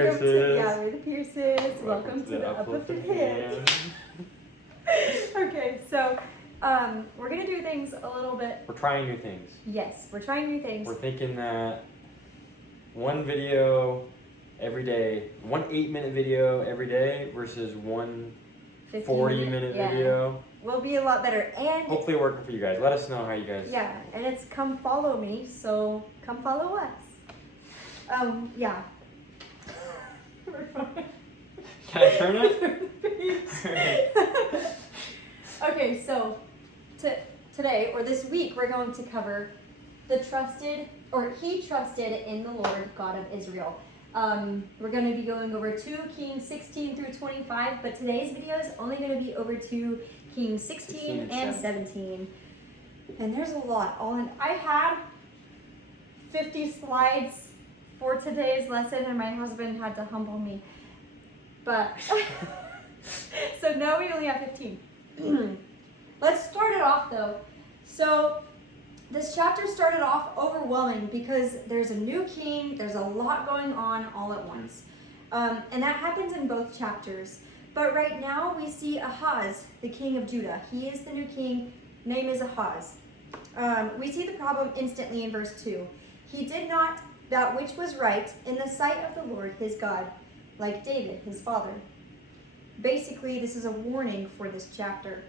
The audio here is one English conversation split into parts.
We're the Pierces. Welcome to the Uplifted Hands. Okay, so we're gonna do things a little bit. We're trying new things. Yes, we're trying new things. We're thinking that one video every day, one 8-minute video every day versus one 40-minute video. Will be a lot better, and hopefully working for you guys. Let us know how you guys. Yeah, and it's come follow me, so come follow us. Yeah. Can I turn it? Okay, so today or this week we're going to cover he trusted in the Lord God of Israel. We're going to be going over 2 Kings 16 through 25, but today's video is only going to be over 2 Kings 16 and 17. And there's a lot. I had 50 slides for today's lesson, and my husband had to humble me. But, so now we only have 15. Let's start it off though. So, this chapter started off overwhelming because there's a new king, there's a lot going on all at once. And that happens in both chapters. But right now we see Ahaz, the king of Judah. He is the new king, name is Ahaz. We see the problem instantly in verse 2. He did not that which was right in the sight of the Lord his God, like David, his father. Basically, this is a warning for this chapter.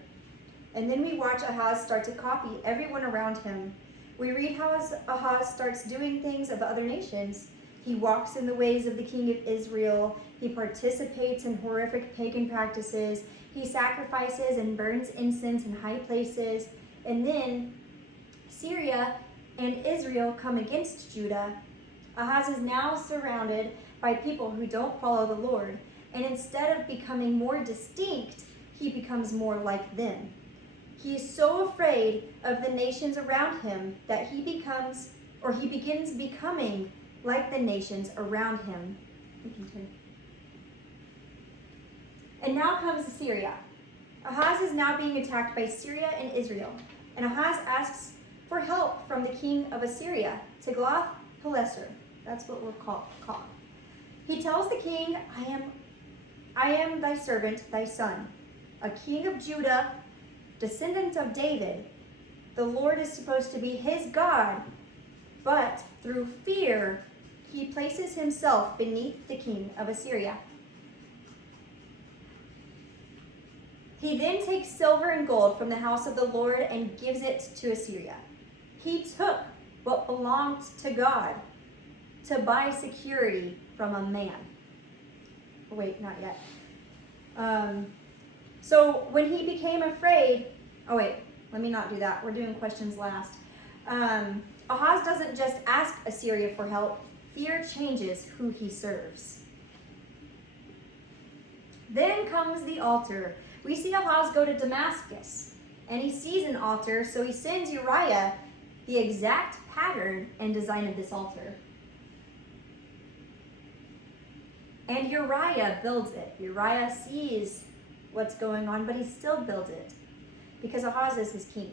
And then we watch Ahaz start to copy everyone around him. We read how Ahaz starts doing things of other nations. He walks in the ways of the king of Israel. He participates in horrific pagan practices. He sacrifices and burns incense in high places. And then Syria and Israel come against Judah. Ahaz is now surrounded by people who don't follow the Lord. And instead of becoming more distinct, he becomes more like them. He is so afraid of the nations around him that he begins becoming like the nations around him. And now comes Syria. Ahaz is now being attacked by Syria and Israel. And Ahaz asks for help from the king of Assyria, Tiglath-Pileser. That's what we're called. He tells the king, I am thy servant, thy son, a king of Judah, descendant of David. The Lord is supposed to be his God, but through fear, he places himself beneath the king of Assyria. He then takes silver and gold from the house of the Lord and gives it to Assyria. He took what belonged to God to buy security from a man. Wait, not yet. So when he became afraid, let me not do that. We're doing questions last. Ahaz doesn't just ask Assyria for help. Fear changes who he serves. Then comes the altar. We see Ahaz go to Damascus, and he sees an altar, so he sends Uriah the exact pattern and design of this altar. And Uriah builds it. Uriah sees what's going on, but he still builds it because Ahaz is his king.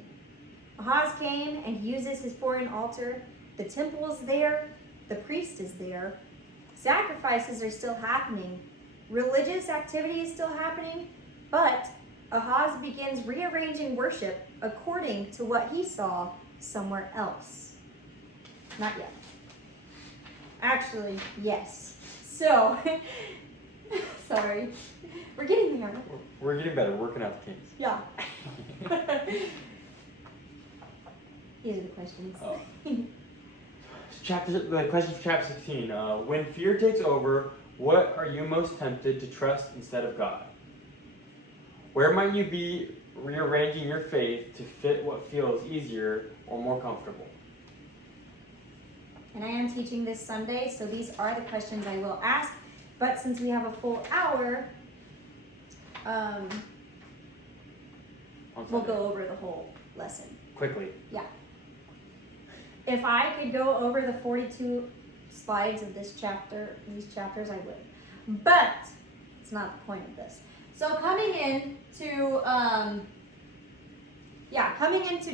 Ahaz came and uses his foreign altar. The temple is there. The priest is there. Sacrifices are still happening. Religious activity is still happening, but Ahaz begins rearranging worship according to what he saw somewhere else. Not yet. Actually, yes. So, sorry. We're getting there. We're getting better. We're working out the kinks. Yeah. These are the questions. Oh. The question for chapter 16. When fear takes over, what are you most tempted to trust instead of God? Where might you be rearranging your faith to fit what feels easier or more comfortable? And I am teaching this Sunday, so these are the questions I will ask. But since we have a full hour, we'll go over the whole lesson. Quickly. Yeah. If I could go over the 42 slides of these chapters, I would. But it's not the point of this. So coming into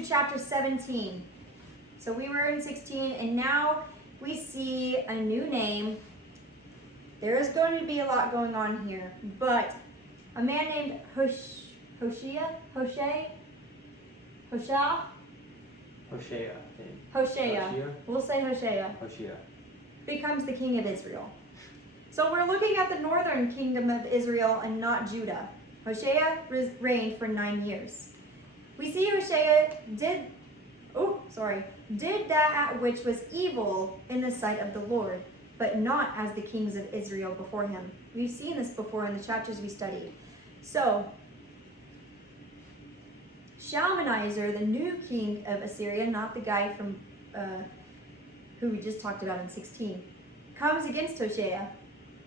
chapter 17. So we were in 16, and now we see a new name. there is going to be a lot going on here, but a man named Hoshea, Hosea, I think. we'll say Hoshea, Hosea. becomes the king of Israel. So we're looking at the northern kingdom of Israel and not Judah. Hoshea reigned for 9 years. We see Hoshea did that which was evil in the sight of the Lord, but not as the kings of Israel before him. We've seen this before in the chapters we studied. So, Shalmaneser, the new king of Assyria, not the guy from who we just talked about in 16, comes against Hoshea.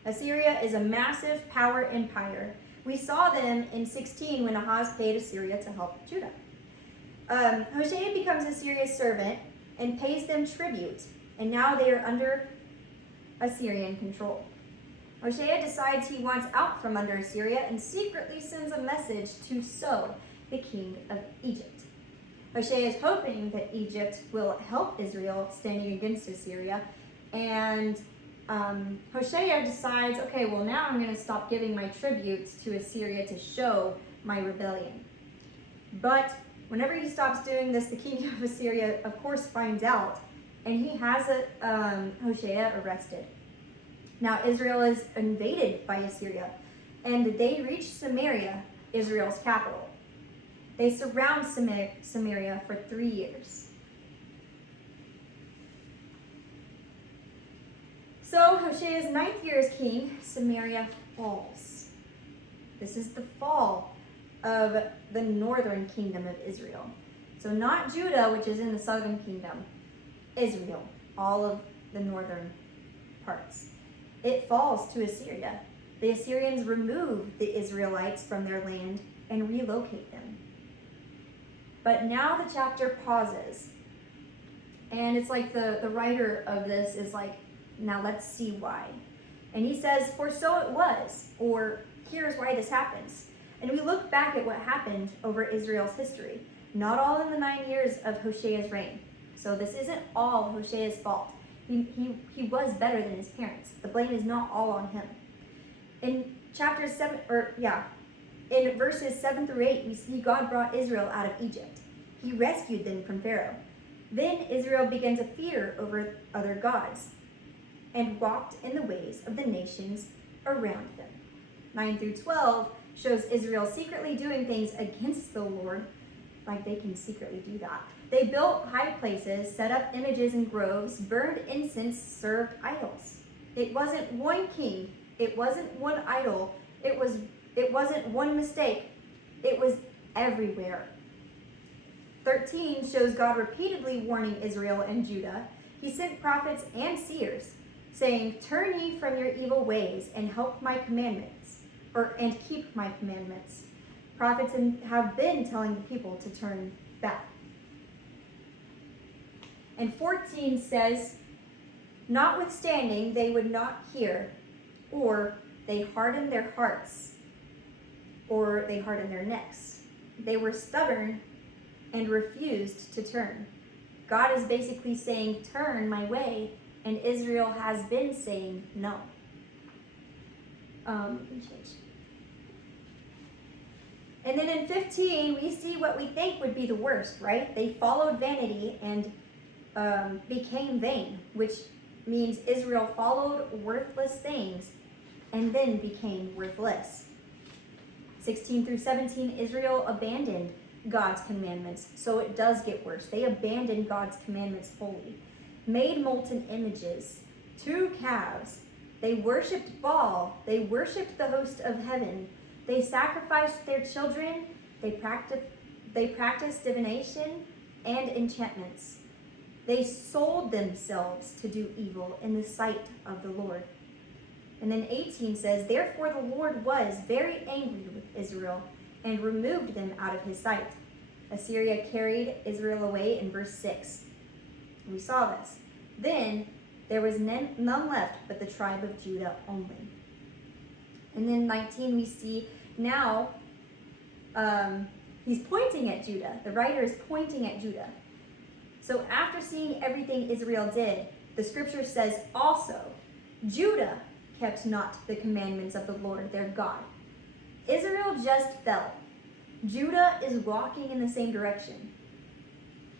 Assyria is a massive power empire. We saw them in 16 when Ahaz paid Assyria to help Judah. Hoshea becomes Assyria's servant and pays them tribute, and now they are under Assyrian control. Hoshea decides he wants out from under Assyria and secretly sends a message to So, the king of Egypt. Hoshea is hoping that Egypt will help Israel standing against Assyria, and Hoshea decides, okay, well now I'm going to stop giving my tributes to Assyria to show my rebellion. But whenever he stops doing this, the king of Assyria, of course, finds out, and he has Hoshea arrested. Now Israel is invaded by Assyria, and they reach Samaria, Israel's capital. They surround Samaria for 3 years. So Hoshea's 9th year as king, Samaria falls. This is the fall of the northern kingdom of Israel. So not Judah, which is in the southern kingdom, Israel, all of the northern parts. It falls to Assyria. The Assyrians remove the Israelites from their land and relocate them. But now the chapter pauses. And it's like the writer of this is like, now let's see why. And he says, for so it was, or here's why this happens. And we look back at what happened over Israel's history, not all in the 9 years of Hoshea's reign. So this isn't all Hoshea's fault. He was better than his parents. The blame is not all on him. In in verses 7 through 8, we see God brought Israel out of Egypt. He rescued them from Pharaoh. Then Israel began to fear over other gods and walked in the ways of the nations around them. 9 through 12 shows Israel secretly doing things against the Lord, like they can secretly do that. They built high places, set up images and groves, burned incense, served idols. It wasn't one king, it wasn't one idol, it wasn't one mistake, it was everywhere. 13 shows God repeatedly warning Israel and Judah. He sent prophets and seers, saying, turn ye from your evil ways and help my commandments, and keep my commandments. Prophets have been telling the people to turn back. And 14 says, notwithstanding, they would not hear, or they hardened their hearts, or they hardened their necks. They were stubborn and refused to turn. God is basically saying, turn my way, and Israel has been saying no. And then in 15, we see what we think would be the worst, right? They followed vanity and became vain, which means Israel followed worthless things and then became worthless. 16 through 17, Israel abandoned God's commandments, so it does get worse. They abandoned God's commandments wholly, made molten images, 2 calves. They worshipped Baal. They worshipped the host of heaven. They sacrificed their children. They practiced divination and enchantments. They sold themselves to do evil in the sight of the Lord. And then 18 says, therefore the Lord was very angry with Israel and removed them out of his sight. Assyria carried Israel away in verse 6. We saw this. Then there was none left but the tribe of Judah only. And then 19 we see now he's pointing at Judah. The writer is pointing at Judah. So after seeing everything Israel did, the scripture says also, Judah kept not the commandments of the Lord their God. Israel just fell. Judah is walking in the same direction.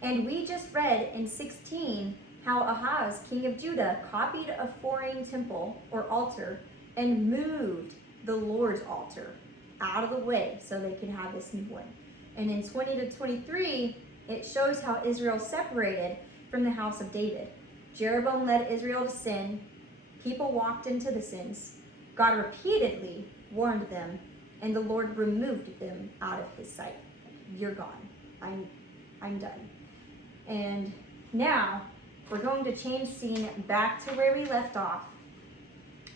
And we just read in 16 how Ahaz, king of Judah, copied a foreign temple or altar and moved the Lord's altar out of the way so they could have this new one. And in 20 to 23, it shows how Israel separated from the house of David. Jeroboam led Israel to sin. People walked into the sins. God repeatedly warned them, and the Lord removed them out of his sight. You're gone. I'm done. And now we're going to change scene back to where we left off.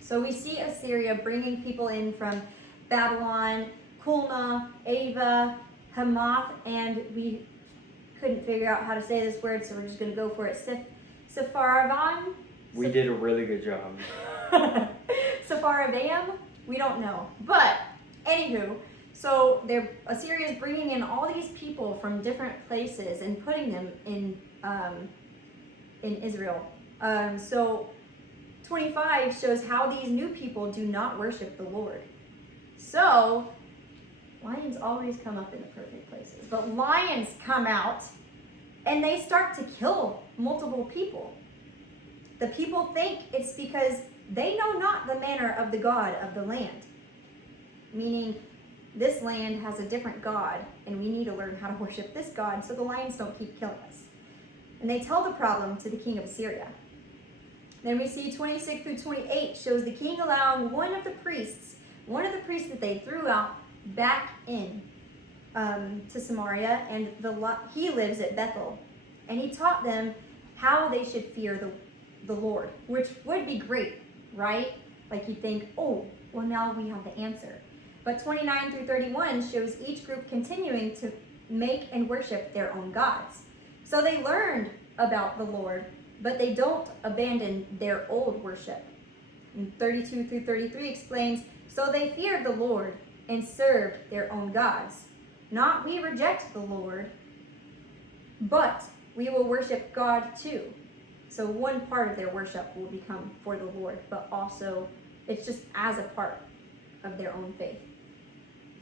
So we see Assyria bringing people in from Babylon, Kulna, Ava, Hamath, and we couldn't figure out how to say this word, so we're just going to go for it. Sepharvaim? We did a really good job. Sepharvaim? We don't know. But, anywho, so Assyria is bringing in all these people from different places and putting them in Israel. So 25 shows how these new people do not worship the Lord. So, lions always come up in the perfect places. But lions come out and they start to kill multiple people. The people think it's because they know not the manner of the God of the land. Meaning, this land has a different God and we need to learn how to worship this God so the lions don't keep killing us. And they tell the problem to the king of Assyria. Then we see 26 through 28 shows the king allowing one of the priests that they threw out back in to Samaria, and he lives at Bethel. And he taught them how they should fear the Lord, which would be great, right? Like you'd think, oh, well now we have the answer. But 29 through 31 shows each group continuing to make and worship their own gods. So they learned about the Lord, but they don't abandon their old worship. And 32 through 33 explains, so they feared the Lord and served their own gods. Not we reject the Lord, but we will worship God too. So one part of their worship will become for the Lord, but also it's just as a part of their own faith.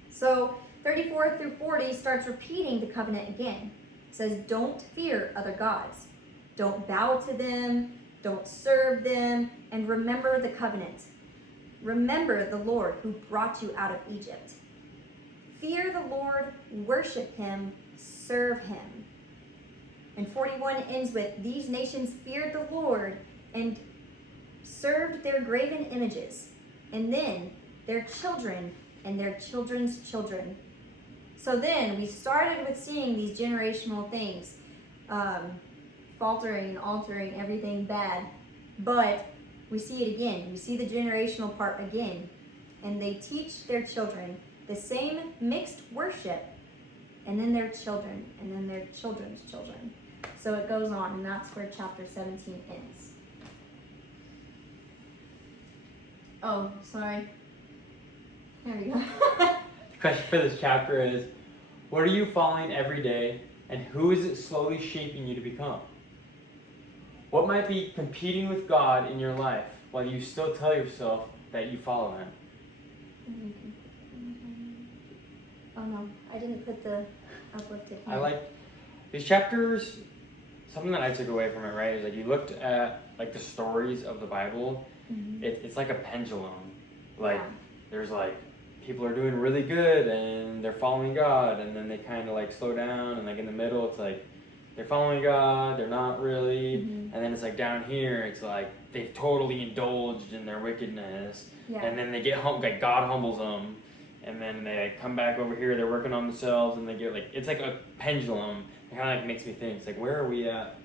So 34 through 40 starts repeating the covenant again. It says, don't fear other gods. Don't bow to them. Don't serve them. And remember the covenant. Remember the Lord who brought you out of Egypt. Fear the Lord, worship him, serve him. And 41 ends with, these nations feared the Lord and served their graven images, and then their children and their children's children. So then we started with seeing these generational things, faltering and altering everything bad, but we see it again. We see the generational part again, and they teach their children the same mixed worship, and then their children, and then their children's children. So it goes on, and that's where chapter 17 ends. Oh, sorry. There we go. The question for this chapter is, what are you following every day, and who is it slowly shaping you to become? What might be competing with God in your life while you still tell yourself that you follow him? Oh no, I didn't put the uplifted hand. I like these chapters. Something that I took away from it, right, is like you looked at like the stories of the Bible. Mm-hmm. It's like a pendulum. Like Yeah. there's like people are doing really good and they're following God, and then they kind of like slow down, and like in the middle it's like they're following God, they're not really, Mm-hmm. and then it's like down here it's like they've totally indulged in their wickedness, Yeah. and then they get home, like God humbles them, and then they like come back over here, they're working on themselves, and they get like, it's like a pendulum. It kind of like makes me think, it's like, where are we at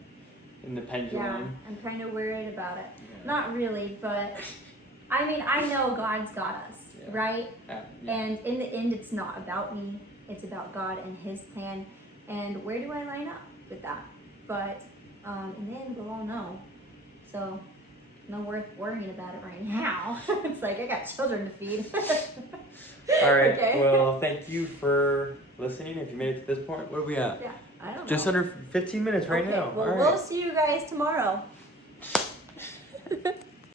in the pendulum? Yeah, I'm kind of worried about it. Yeah. Not really, but I mean, I know God's got us, Yeah. right? Yeah. And in the end, it's not about me. It's about God and his plan. And where do I line up with that? But in the end, we'll all know. So, no worth worrying about it right now. It's like, I got children to feed. All right. Okay. Well, thank you for listening. If you made it to this point, what are we at? Yeah, I don't know. Just under 15 minutes right Okay, now. well, All we'll right. see you guys tomorrow.